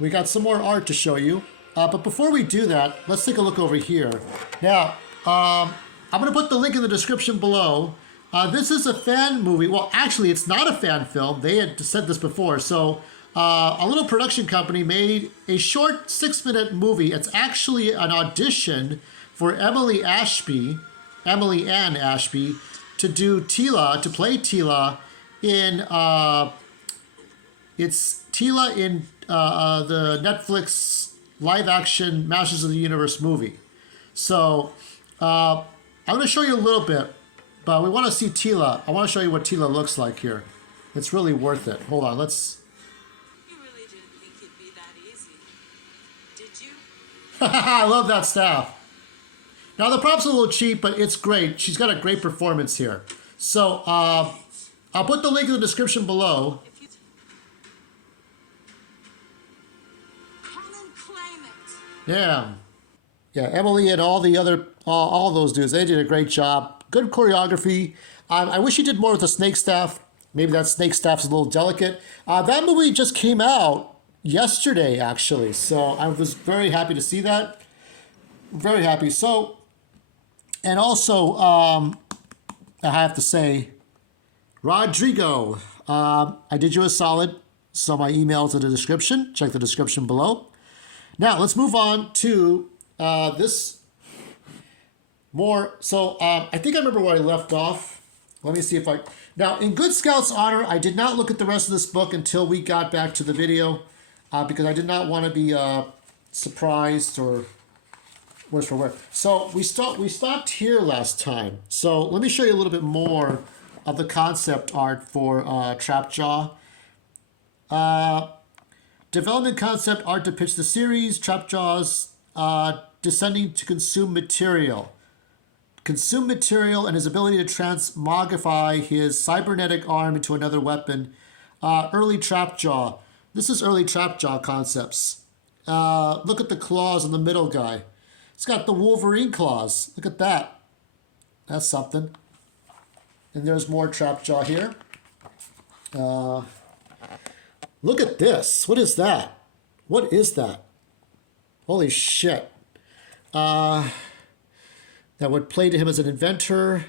We got some more art to show you. But before we do that, let's take a look over here. Now, I'm going to put the link in the description below. This is a fan movie. Well, actually, it's not a fan film. They had said this before. So, a little production company made a short 6-minute movie. It's actually an audition for Emily Ann Ashby, to do Teela, to play Teela in, it's Teela in the Netflix live-action Masters of the Universe movie. So, I'm going to show you a little bit, but we want to see Teela. I want to show you what Teela looks like here. It's really worth it. Hold on, let's... You really didn't think it'd be that easy, did you? I love that staff. Now, the prop's a little cheap, but it's great. She's got a great performance here. So, I'll put the link in the description below. Come and claim it. Yeah. Yeah, Emily and all the other, all those dudes, they did a great job. Good choreography. I wish he did more with the snake staff. Maybe that snake staff's a little delicate. That movie just came out yesterday, actually. So I was very happy to see that. Very happy. So, and also, I have to say, Rodrigo, I did you a solid. So my email's in the description. Check the description below. Now, let's move on to this more. So I think I remember where I left off. Let me see if I... Now, in Good Scout's honor, I did not look at the rest of this book until we got back to the video because I did not want to be surprised or worse for wear. So we stopped here last time. So let me show you a little bit more of the concept art for Trapjaw. Development concept art depicts the series Trapjaw's descending to consume material. Consume material and his ability to transmogrify his cybernetic arm into another weapon. Early Trapjaw. This is early Trapjaw concepts. Look at the claws on the middle guy. It's got the Wolverine claws. Look at that. That's something. And there's more Trapjaw here. Look at this. What is that? What is that? Holy shit. That would play to him as an inventor.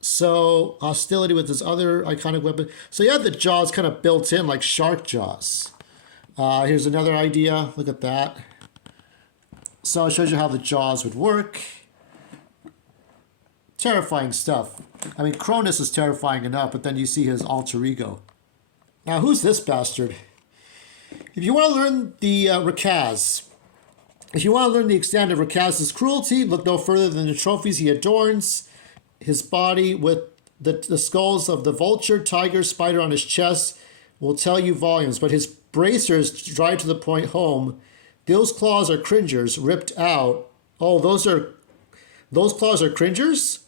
So, hostility with his other iconic weapon. So you have the jaws kind of built in like shark jaws. Here's another idea. Look at that. So it shows you how the jaws would work. Terrifying stuff. I mean, Cronus is terrifying enough, but then you see his alter ego. Now, who's this bastard? If you want to learn the Rakaz, if you want to learn the extent of Rakaz's cruelty, look no further than the trophies he adorns his body with. The skulls of the vulture, tiger, spider on his chest will tell you volumes, but his bracers drive to the point home. Those claws are cringers ripped out. Oh, those claws are cringers?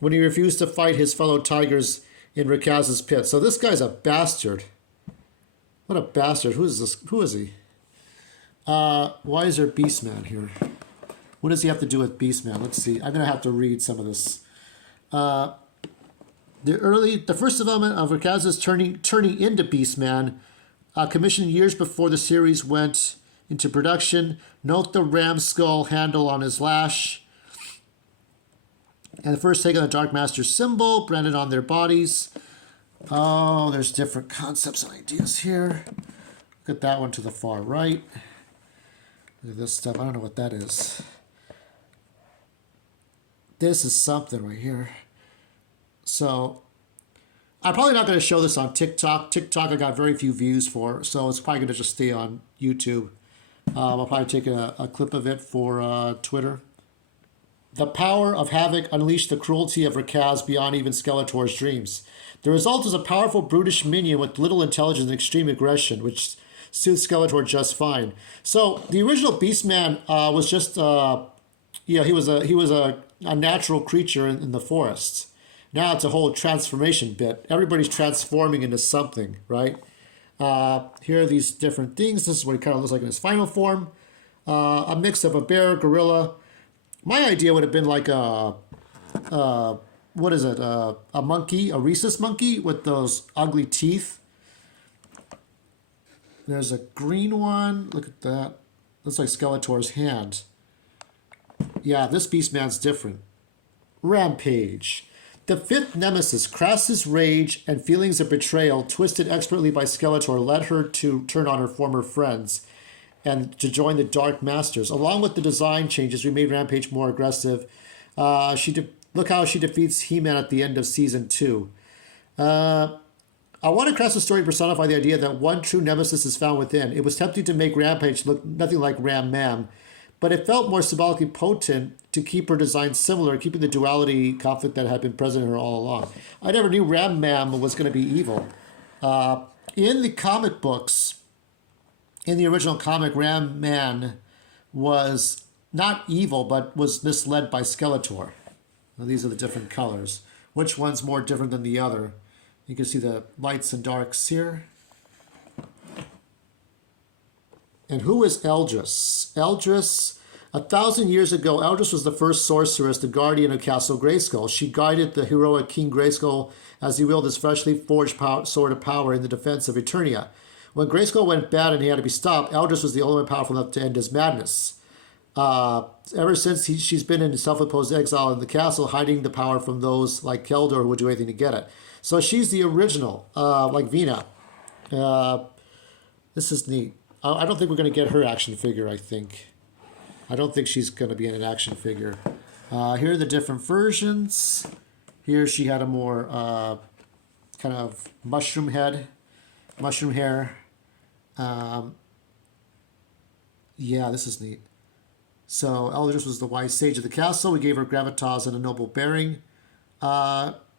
When he refused to fight his fellow tigers in Rakaz's pit. So this guy's a bastard. What a bastard. Who is this? Who is he? Why is there Beastman here? What does he have to do with Beastman? Let's see. I'm going to have to read some of this. The first development of Rakaz's turning into Beastman, commissioned years before the series went into production. Note the ram skull handle on his lash. And the first take on the Dark Master symbol, branded on their bodies. Oh, there's different concepts and ideas here. Look at that one to the far right. Look at this stuff. I don't know what that is. This is something right here. So, I'm probably not going to show this on TikTok. TikTok I got very few views for, so it's probably going to just stay on YouTube. I'll probably take a clip of it for Twitter. The power of Havoc unleashed the cruelty of Rakaz beyond even Skeletor's dreams. The result is a powerful, brutish minion with little intelligence and extreme aggression, which suits Skeletor just fine. So the original Beastman was just, he was a natural creature in the forests. Now it's a whole transformation bit. Everybody's transforming into something, right? Here are these different things. This is what he kind of looks like in his final form. A mix of a bear, gorilla. My idea would have been like a what is it? A monkey, a rhesus monkey with those ugly teeth. There's a green one. Look at that. Looks like Skeletor's hand. Yeah, this Beastman's different. Rampage. The fifth nemesis, Krass's rage and feelings of betrayal, twisted expertly by Skeletor, led her to turn on her former friends and to join the Dark Masters. Along with the design changes, we made Rampage more aggressive. Look how she defeats He-Man at the end of Season 2. I wanted Krass's story to personify the idea that one true nemesis is found within. It was tempting to make Rampage look nothing like Ram-Man, but it felt more symbolically potent to keep her design similar, keeping the duality conflict that had been present in her all along. I never knew Ram-Man was going to be evil. In the comic books, in the original comic, Ram-Man was not evil, but was misled by Skeletor. Now, these are the different colors. Which one's more different than the other? You can see the lights and darks here. And who is Eldris? Eldris, 1,000 years ago, Eldris was the first sorceress, the guardian of Castle Grayskull. She guided the heroic King Grayskull as he wielded his freshly forged sword of power in the defense of Eternia. When Grayskull went bad and he had to be stopped, Eldris was the only one powerful enough to end his madness. Ever since, she's been in self-imposed exile in the castle, hiding the power from those like Keldor who would do anything to get it. So she's the original, like Vina. This is neat. I don't think we're going to get her action figure, I think. I don't think she's going to be in an action figure. Here are the different versions. Here she had a more kind of mushroom head, mushroom hair. Yeah, this is neat. So Eldris was the wise sage of the castle. We gave her gravitas and a noble bearing.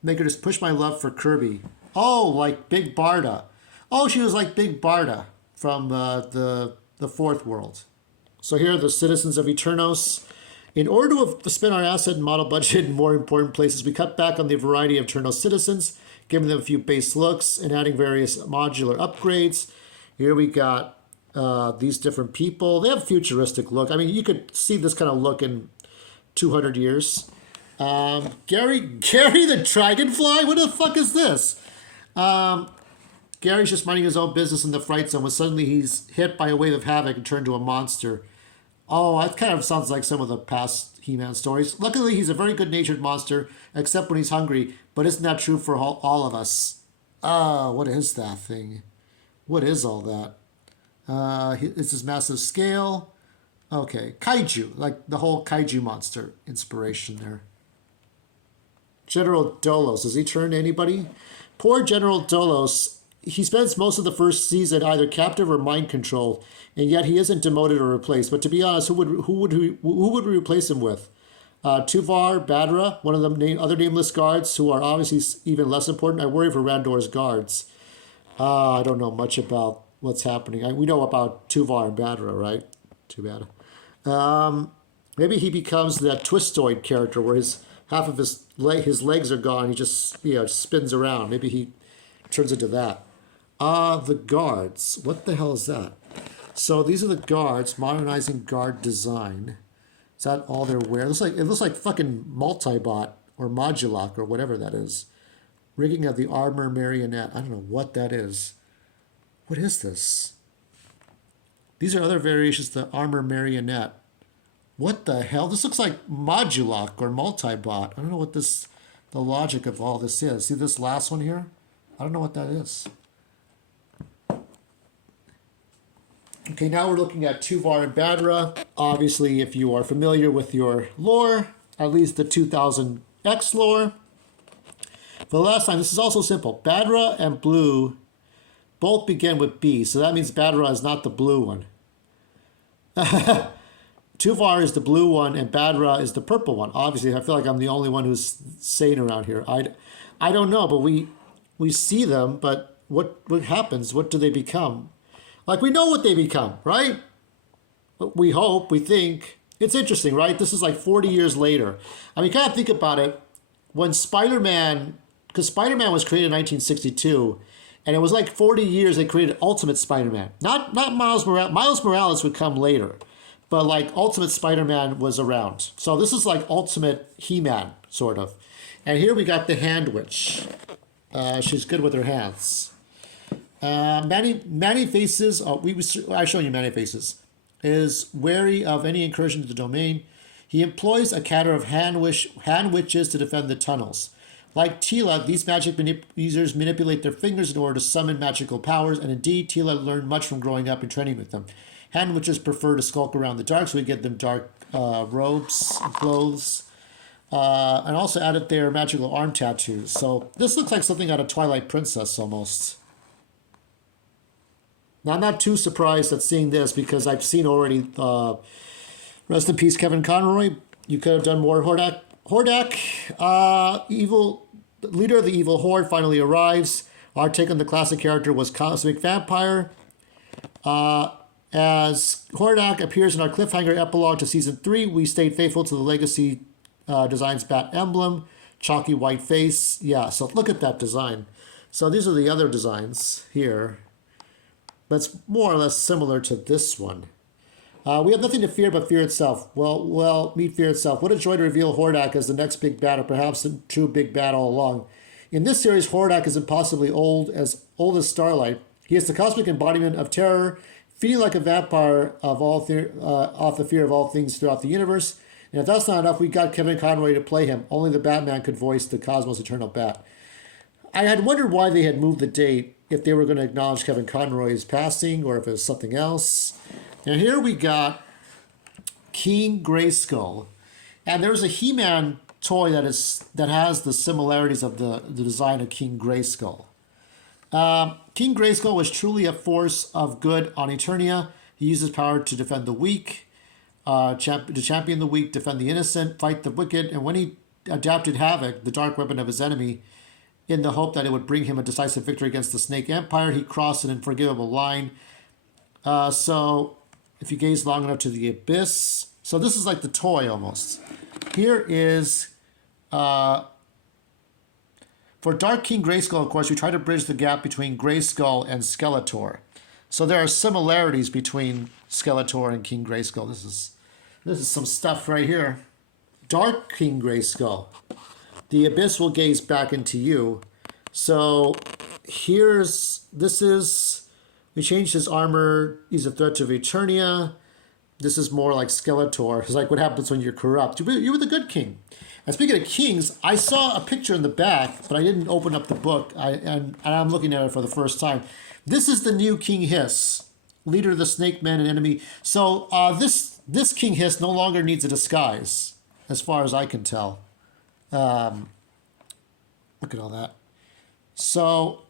Make her just push my love for Kirby. Oh, like Big Barda. Oh, she was like Big Barda from the fourth world. So here are the citizens of Eternos. In order to spend our asset and model budget in more important places, we cut back on the variety of Eternos citizens, giving them a few base looks and adding various modular upgrades. Here we got these different people. They have a futuristic look. I mean, you could see this kind of look in 200 years. Gary the Dragonfly? What the fuck is this? Gary's just minding his own business in the Fright Zone when suddenly he's hit by a wave of havoc and turned to a monster. Oh, that kind of sounds like some of the past He-Man stories. Luckily, he's a very good-natured monster, except when he's hungry, but isn't that true for all of us? What is that thing? What is all that? It's his massive scale. Okay, kaiju, like the whole kaiju monster inspiration there. General Dolos, has he turned anybody? Poor General Dolos, he spends most of the first season either captive or mind controlled, and yet he isn't demoted or replaced. But to be honest, who would we replace him with? Tuvar, Badra, one of the other nameless guards who are obviously even less important. I worry for Randor's guards. I don't know much about what's happening. We know about Tuvar and Badra, right? Too bad. Maybe he becomes that Twistoid character where half of his legs are gone. He just spins around. Maybe he turns into that. The guards. What the hell is that? So these are the guards. Modernizing guard design. Is that all they're wearing? It looks like fucking Multibot or Modulok or whatever that is. Rigging of the armor marionette. I don't know what that is. What is this? These are other variations of the armor marionette. What the hell? This looks like Modulok or Multibot. I don't know what the logic of all this is. See this last one here? I don't know what that is. Okay, now we're looking at Tuvar and Badra. Obviously, if you are familiar with your lore, at least the 2000X lore. For the last time, this is also simple. Badra and Blue both begin with B, so that means Badra is not the blue one. Tuvar is the blue one, and Badra is the purple one. Obviously, I feel like I'm the only one who's sane around here. I don't know, but we see them, but what happens? What do they become? Like, we know what they become, right? We hope, we think. It's interesting, right? This is like 40 years later. I mean, kind of think about it. When Spider-Man, because Spider-Man was created in 1962, and it was like 40 years they created Ultimate Spider-Man. Not Miles Morales. Miles Morales would come later. But like Ultimate Spider-Man was around. So this is like Ultimate He-Man, sort of. And here we got the Hand Witch. She's good with her hands. Manny Faces, I've shown you Manny Faces, is wary of any incursion into the domain. He employs a cadre of hand witches to defend the tunnels. Like Teela, these magic users manipulate their fingers in order to summon magical powers, and indeed, Teela learned much from growing up and training with them. Hand witches prefer to skulk around the dark, so we get them dark robes and clothes. And also added their magical arm tattoos. So this looks like something out of Twilight Princess almost. Now, I'm not too surprised at seeing this because I've seen already, rest in peace, Kevin Conroy. You could have done more Hordak. Hordak, evil leader of the evil horde, finally arrives. Our take on the classic character was Cosmic Vampire. As Hordak appears in our cliffhanger epilogue to season 3, we stayed faithful to the legacy designs bat emblem, chalky white face. Yeah, so look at that design. So these are the other designs here. That's more or less similar to this one. We have nothing to fear but fear itself. Well, meet fear itself. What a joy to reveal Hordak as the next big bad, or perhaps the true big bad all along. In this series, Hordak is impossibly old as Starlight. He is the cosmic embodiment of terror, feeding like a vampire off the fear of all things throughout the universe. And if that's not enough, we got Kevin Conroy to play him. Only the Batman could voice the Cosmos Eternal Bat. I had wondered why they had moved the date, if they were going to acknowledge Kevin Conroy's passing or if it was something else. And here we got King Grayskull. And there's a He-Man toy that has the similarities of the design of King Grayskull. King Grayskull was truly a force of good on Eternia. He uses power to defend the weak, to champion the weak, defend the innocent, fight the wicked, and when he adapted Havoc, the dark weapon of his enemy, in the hope that it would bring him a decisive victory against the Snake Empire, he crossed an unforgivable line. So, if you gaze long enough to the abyss, so this is like the toy almost. Here is, for Dark King Grayskull, of course, we try to bridge the gap between Grayskull and Skeletor. So there are similarities between Skeletor and King Grayskull. This is some stuff right here. Dark King Grayskull. The abyss will gaze back into you. So we changed his armor. He's a threat to Eternia. This is more like Skeletor. It's like what happens when you're corrupt. You were the good king. And speaking of kings, I saw a picture in the back, but I didn't open up the book. And I'm looking at it for the first time. This is the new King Hiss, leader of the Snake Men and enemy. So this King Hiss no longer needs a disguise, as far as I can tell. Look at all that. So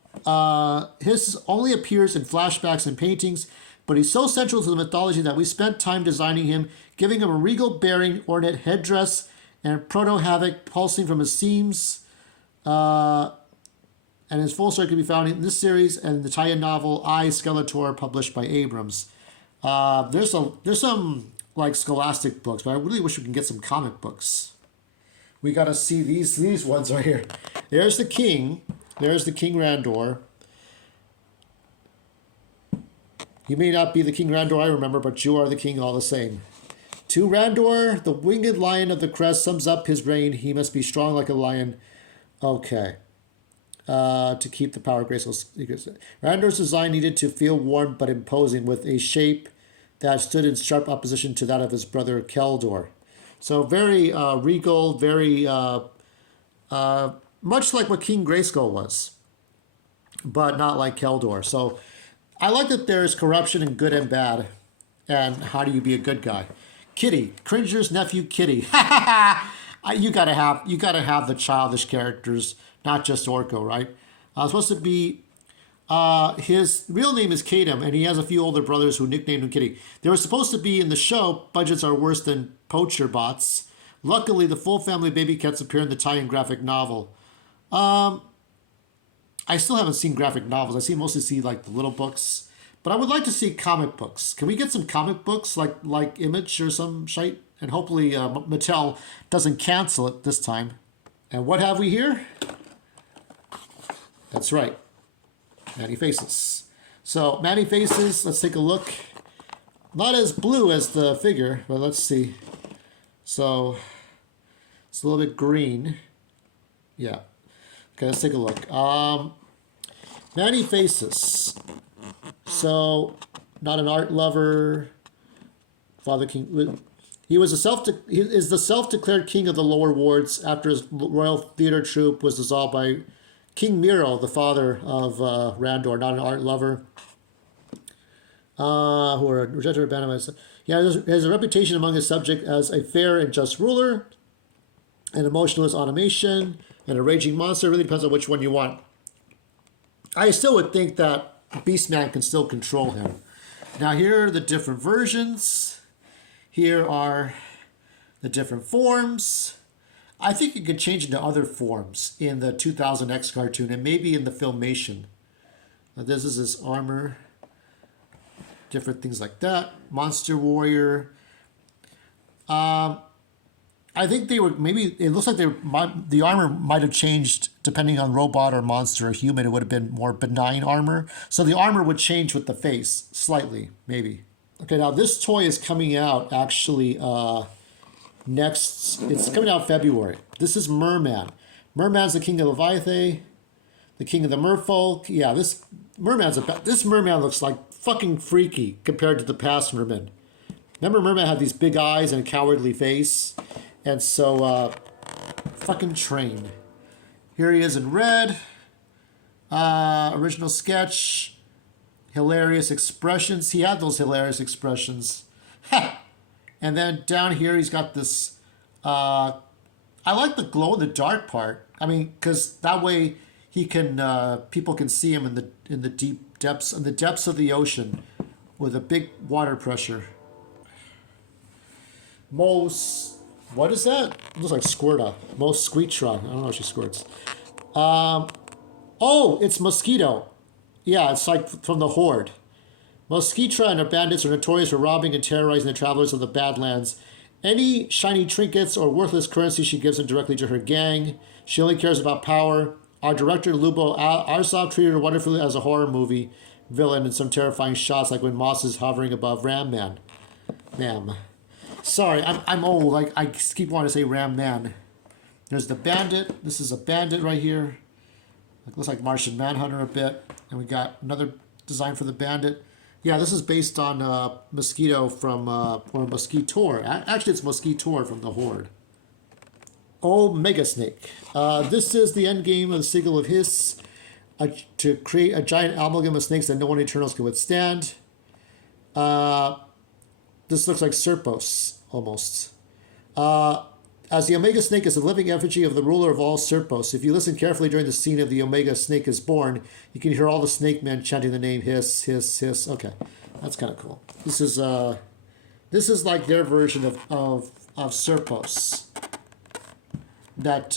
Hiss only appears in flashbacks and paintings, but he's so central to the mythology that we spent time designing him, giving him a regal bearing, ornate headdress, and proto-havoc pulsing from his seams. And his full story can be found in this series and the tie-in novel I, Skeletor, published by Abrams. There's some like scholastic books, but I really wish we can get some comic books. We got to see these ones right here. There's the king. There's the King Randor. You may not be the King Randor I remember, but you are the king all the same. To Randor, the winged lion of the crest sums up his reign. He must be strong like a lion. Okay. To keep the power of Grayskull. Randor's design needed to feel warm but imposing, with a shape that stood in sharp opposition to that of his brother Keldor. So very regal, very much like what King Grayskull was, but not like Keldor. So I like that there's corruption in good and bad, and how do you be a good guy? Kitty, Cringer's nephew, Kitty. You gotta have the childish characters, not just Orco, right? Supposed to be. His real name is Kadam, and he has a few older brothers who nicknamed him Kitty. They were supposed to be in the show. Budgets are worse than Poacher bots. Luckily, the full family baby cats appear in the tie-in graphic novel. I still haven't seen graphic novels. I mostly see like the little books, but I would like to see comic books. Can we get some comic books like Image or some shite? And hopefully Mattel doesn't cancel it this time. And what have we here? That's right. Manny Faces. So, Manny Faces, let's take a look. Not as blue as the figure, but let's see. So, it's a little bit green. Yeah. Okay, let's take a look. Many faces. So, not an art lover. Father King. He was he is the self-declared king of the lower wards after his royal theater troupe was dissolved by King Miro, the father of Randor, not an art lover. Who are rejected or abandoned. He has a reputation among his subjects as a fair and just ruler, an emotionless automation, and a raging monster. It really depends on which one you want. I still would think that Beastman can still control him. Now here are the different versions. Here are the different forms. I think it could change into other forms in the 2000X cartoon and maybe in the Filmation. Now this is his armor. Different things like that. Monster Warrior. I think they were maybe. It looks like the armor might have changed depending on robot or monster or human. It would have been more benign armor. So the armor would change with the face slightly, maybe. Okay, now this toy is coming out actually next. It's coming out February. This is Merman. Merman's the king of Leviathan, the king of the merfolk. Yeah, this Merman looks like fucking freaky compared to the past Merman. Remember, Merman had these big eyes and a cowardly face, and so fucking train. Here he is in red. Original sketch. Hilarious expressions. He had those hilarious expressions. And then down here he's got this. I like the glow in the dark part. I mean, because that way he can people can see him in the deep depths of the ocean with a big water pressure. What is that? It looks like Squirta. Squeetra. I don't know if she squirts. Oh, it's Mosquito. Yeah, it's like from the Horde. Mosquito and her bandits are notorious for robbing and terrorizing the travelers of the Badlands. Any shiny trinkets or worthless currency she gives them directly to her gang. She only cares about power. Our director, Lubo Arsov, treated her wonderfully as a horror movie villain in some terrifying shots, like when Moss is hovering above Ram Man. Ma'am. Sorry, I'm old. Like, I keep wanting to say Ram Man. There's the bandit. This is a bandit right here. It looks like Martian Manhunter a bit. And we got another design for the bandit. Yeah, this is based on Mosquito from, or Mosquitor. Actually, it's Mosquitor from the Horde. Oh, Mega Snake. This is the end game of the Signal of Hiss. To create a giant amalgam of snakes that no one Eternals can withstand. This looks like Serpos, almost. As the Omega Snake is a living effigy of the ruler of all Serpos. If you listen carefully during the scene of the Omega Snake is born, you can hear all the snake men chanting the name Hiss, Hiss, Hiss. Okay, that's kind of cool. This is like their version of Serpos that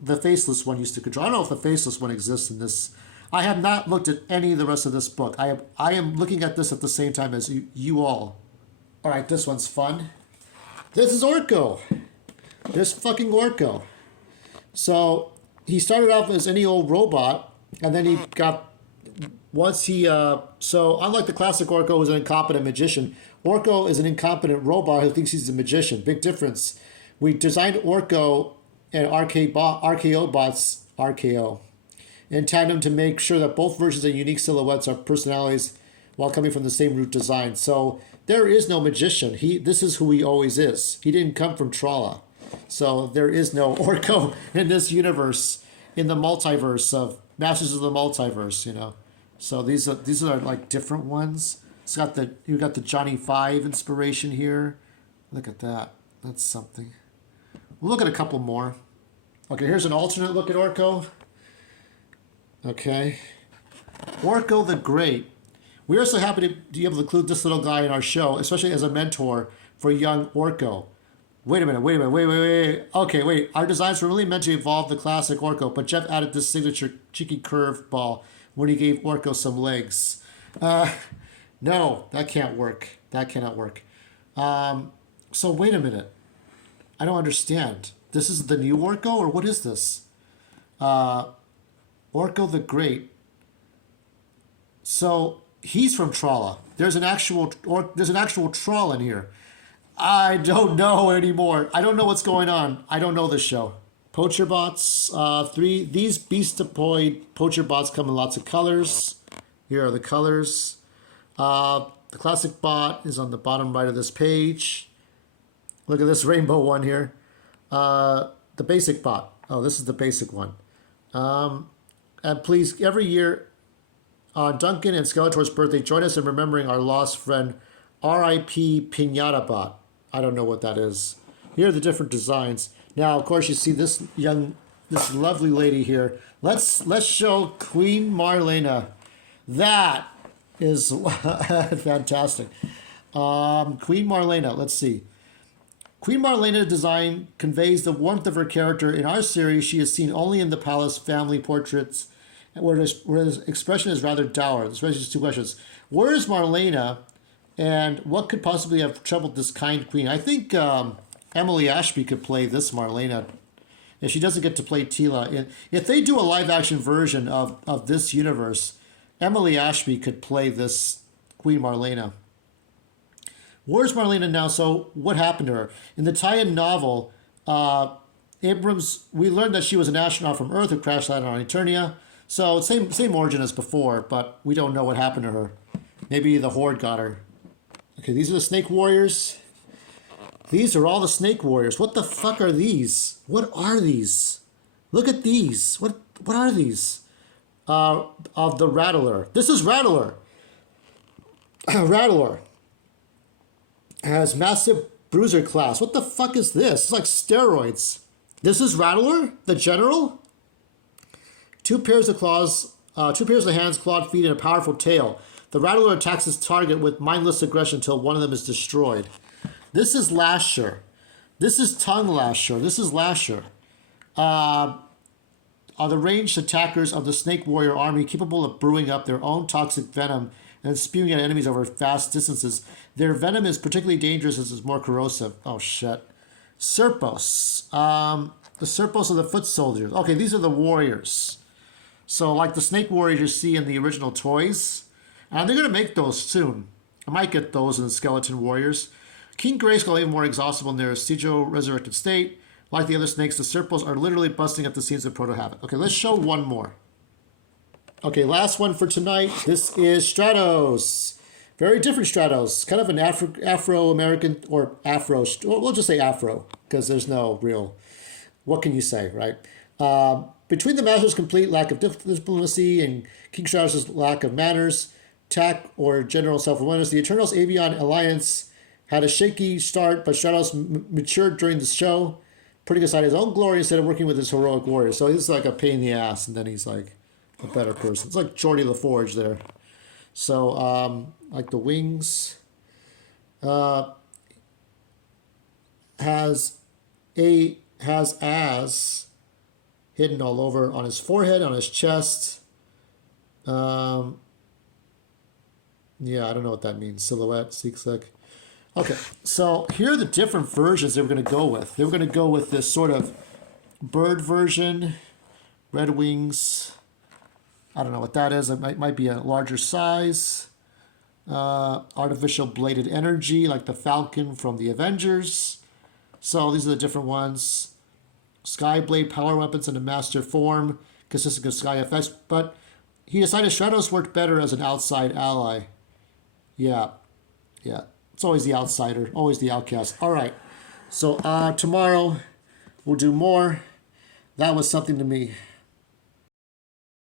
the Faceless one used to control. I don't know if the Faceless one exists in this. I have not looked at any of the rest of this book. I am looking at this at the same time as you all. All right, this one's fun. This is Orco. This fucking Orco. So he started off as any old robot, and then he got so unlike the classic Orco, who's an incompetent magician, Orco is an incompetent robot who thinks he's a magician. Big difference. We designed Orco and RKO bots, RKO, in tandem to make sure that both versions are unique silhouettes of personalities while coming from the same root design. So there is no magician. This is who he always is. He didn't come from Trala. So there is no Orco in this universe, in the multiverse of Masters of the Multiverse, you know. So these are like different ones. You got the Johnny Five inspiration here. Look at that. That's something. We'll look at a couple more. Okay, here's an alternate look at Orco. Okay. Orco the Great. We are so happy to be able to include this little guy in our show, especially as a mentor for young Orco. Wait a minute. Okay, wait. Our designs were really meant to evolve the classic Orco, but Jeff added this signature cheeky curve ball when he gave Orco some legs. No, that can't work. That cannot work. So wait a minute. I don't understand. This is the new Orco, or what is this? Orco the Great. So he's from Trala. There's an actual Trall in here. I don't know anymore. I don't know what's going on. I don't know this show. Poacher bots. These beast deployed poacher bots come in lots of colors. Here are the colors. The classic bot is on the bottom right of this page. Look at this rainbow one here. The basic bot. Oh, this is the basic one. And please, every year on Duncan and Skeletor's birthday, join us in remembering our lost friend, R.I.P. Pinata Bot. I don't know what that is. Here are the different designs. Now, of course, you see this lovely lady here. Let's show Queen Marlena. That is fantastic. Queen Marlena, let's see. Queen Marlena design conveys the warmth of her character. In our series, she is seen only in the palace family portraits, where his expression is rather dour. This raises two questions. Where is Marlena, and what could possibly have troubled this kind queen? I think Emily Ashby could play this Marlena, if she doesn't get to play Teela. If they do a live-action version of this universe, Emily Ashby could play this Queen Marlena. Where's Marlena now? So what happened to her? In the tie-in novel, Abrams, we learned that she was an astronaut from Earth who crash landed on Eternia. So same origin as before, but we don't know what happened to her. Maybe the Horde got her. Okay, these are the Snake Warriors. These are all the Snake Warriors. What the fuck are these? What are these? Look at these. What are these? Of the Rattler. This is Rattler. Rattler has massive bruiser class. What the fuck is this? It's like steroids. This is Rattler, the general. 2 pairs of claws, 2 pairs of hands, clawed feet, and a powerful tail. The Rattler attacks its target with mindless aggression until one of them is destroyed. This is Lasher. This is Tongue Lasher. This is Lasher. Are the ranged attackers of the Snake Warrior army capable of brewing up their own toxic venom and spewing at enemies over vast distances? Their venom is particularly dangerous as it's more corrosive. Oh, shit. Serpos. The Serpos are the foot soldiers. Okay, these are the warriors. So, like the Snake Warriors you see in the original toys. And they're going to make those soon. I might get those in the Skeleton Warriors. King Grayskull even more exhaustible in their Sigil resurrected state. Like the other snakes, the Serpos are literally busting at the seams of Proto-Havoc. Okay, let's show one more. Okay, last one for tonight. This is Stratos. Very different Stratos. Kind of an Afro-American, or Afro, we'll just say Afro, because there's no real, what can you say, right? Between the Master's complete lack of diplomacy and King Stratos' lack of manners, tact, or general self-awareness, the Eternals Avion Alliance had a shaky start, but Stratos matured during the show, putting aside his own glory instead of working with his heroic warriors. So he's like a pain in the ass, and then he's like a better person. It's like Geordie LaForge there. So, like the wings, has as hidden all over on his forehead, on his chest. Yeah, I don't know what that means. Silhouette, Seek. Okay, so here are the different versions they were going to go with. They were going to go with this sort of bird version, red wings. I don't know what that is. It might be a larger size. Artificial bladed energy, like the Falcon from the Avengers. So these are the different ones. Skyblade power weapons in a master form, consisting of sky effects. But he decided Stratos worked better as an outside ally. Yeah. It's always the outsider, always the outcast. All right. So tomorrow we'll do more. That was something to me.